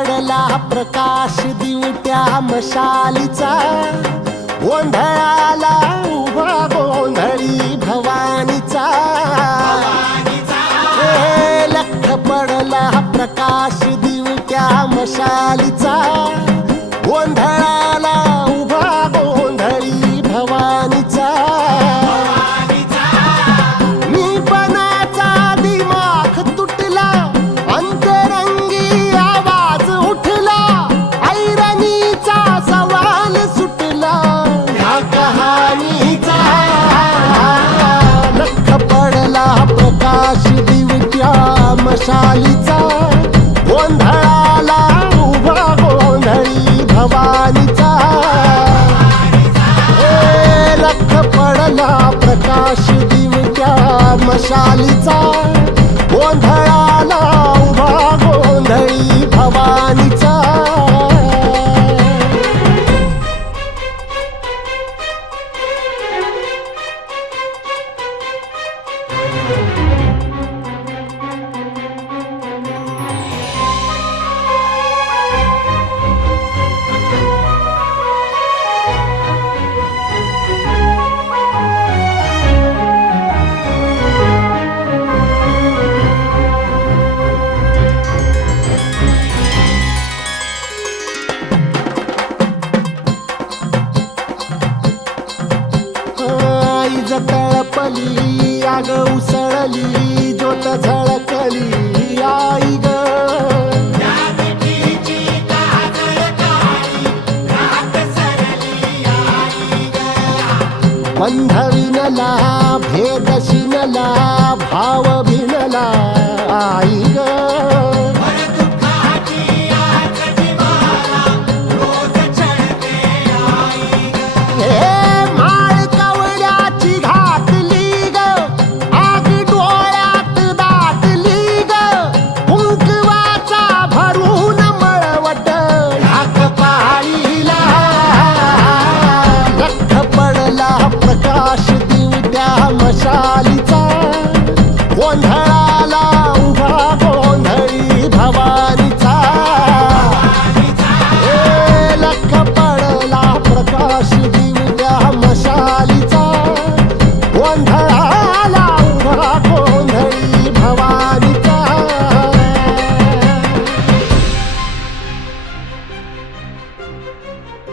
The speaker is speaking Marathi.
पडला प्रकाश दिवट्या मशालीचा, गोंधळाला उभा गोंधळी भवानीचा. लख पडला प्रकाश दिवट्या मशालीचा, गोंधळाला उभा गोंधळी भवानीचा. मीपणाचा दिमाख तुटला, अंतरंगी आवाज उठला, ऐरणीचा सवाल सुटला ह्या कहाणीचा. लख पडला प्रकाश दिवट्या मशालीचा, गोंधळाला उभा गोंधळी भवानीचा. लख पडला प्रकाश दिवट्या मशालीचा, गोंधळाला उभा गोंधळी भवानीचा. तळपली आग उसळली, ज्योत झळकली आई ग. बंध विनला भेद शिनला, भाव भिनला आई ग.